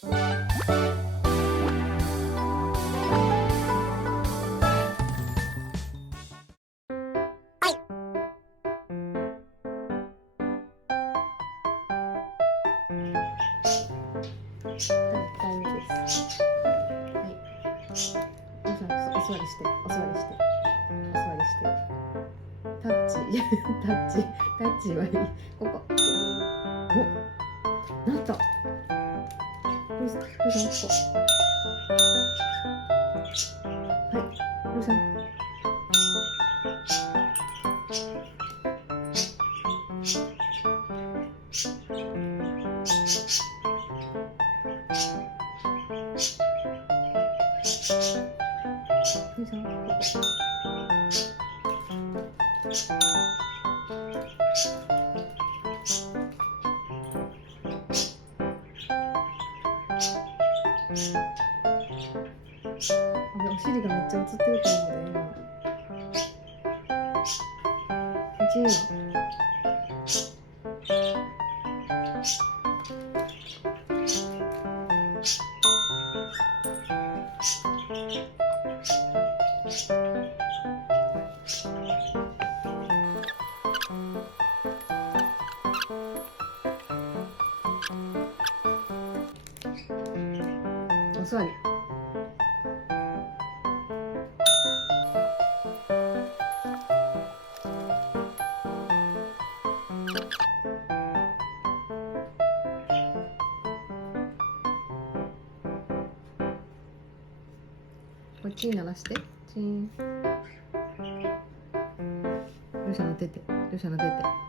大丈夫です。はい。皆さん、お座りして、お座りして、お座りして。タッチ、タッチはいい。ここ。お、なった。どうした、どうした、ここ。はい、どうした。どうした、ここ。お尻がめっちゃ映ってると思うで、今。1位はお座り。こっちに鳴らして。チーン。ルシャの出て。ルシャの出て。